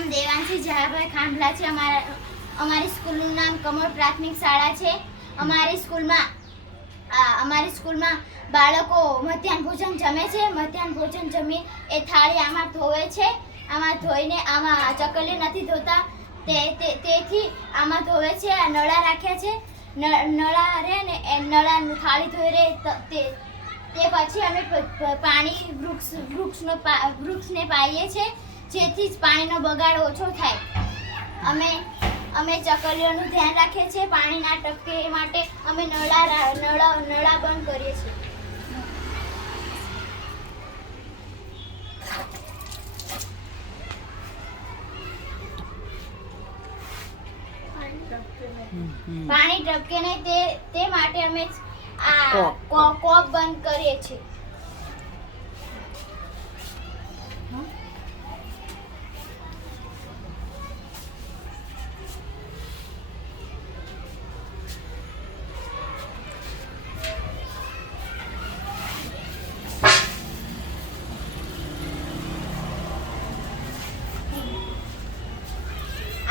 નામ દેવાંશી જહાભાઈ ખાંભલા છે। અમારી સ્કૂલનું નામ કમળ પ્રાથમિક શાળા છે। અમારી સ્કૂલમાં બાળકો મધ્યાહન ભોજન જમે છે। મધ્યાહન ભોજન જમી એ થાળી આમાં ધોવે છે। આમાં ધોઈને આમાં ચકલી નથી ધોતા તેથી આમાં ધોવે છે। આ નળા રાખ્યા છે। નળા રે ને એ નળાનું થાળી ધોઈ રે તે પછી અમે પાણી વૃક્ષને પાઈએ છીએ જેથી પાણીનો બગાડ ઓછો થાય। અમે ચકલીઓનું ધ્યાન રાખીએ છીએ। પાણી ના ટપકે એ માટે અમે નળા બંધ કરીએ છીએ। પાણી ટપકે નહીં તે માટે અમે આ કોપ બંધ કરીએ છીએ।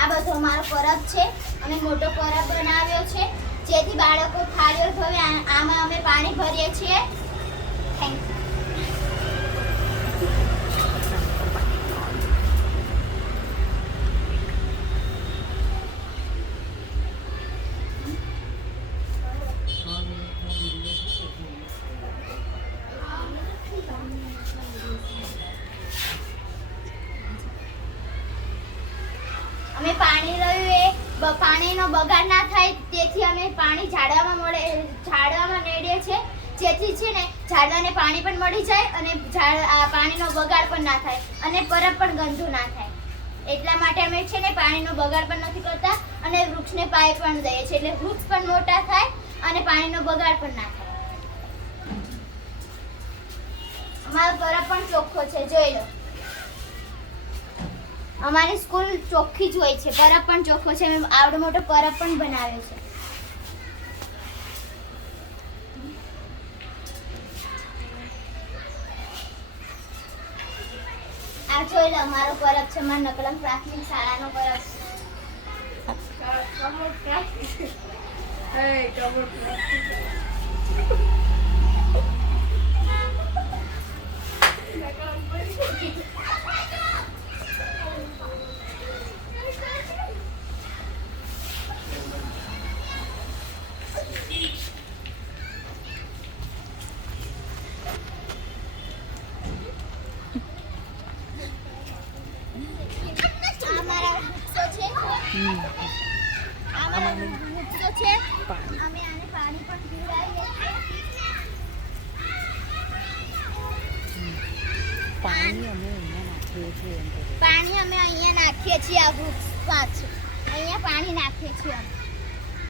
આ બધો અમારો પરબ છે। અમે મોટો પરબ બનાવ્યો છે જેથી બાળકો થાળીઓ ધોવે। આમાં અમે પાણી ભરીએ છીએ। Thank you. અમે પાણીનો બગાડ ના થાય તેથી અમે પાણી ઝાડવામાં રેડીએ છીએ જેથી છે ને ઝાડવાને પાણી પણ મળી જાય અને પાણીનો બગાડ પણ ના થાય અને પરબ પણ ગંદુ ના થાય। એટલા માટે અમે છે ને પાણીનો બગાડ પણ નથી કરતા અને વૃક્ષને પાઈ પણ દઈએ છીએ એટલે વૃક્ષ પણ મોટા થાય અને પાણીનો બગાડ પણ ના થાય। અમારો પરબ પણ ચોખ્ખો છે, જોઈ લો। અમારી સ્કૂલ ચોખ્ખી જ હોય છે। પરબ પણ ચોખ્ખો છે। મેં આવડો મોટો પરબ પણ બનાવ્યો છે। આ જોઈ લો અમારો પરબ છે। મારા નકલંગ પ્રાથમિક શાળાનો પરબ અમે આને પાણી પણ પીવડાવીએ છીએ। પાણી અમે અહીંયા નાખીએ છીએ। આ વૃક્ષ પાછળ અહીંયા પાણી નાખીએ છીએ અમે।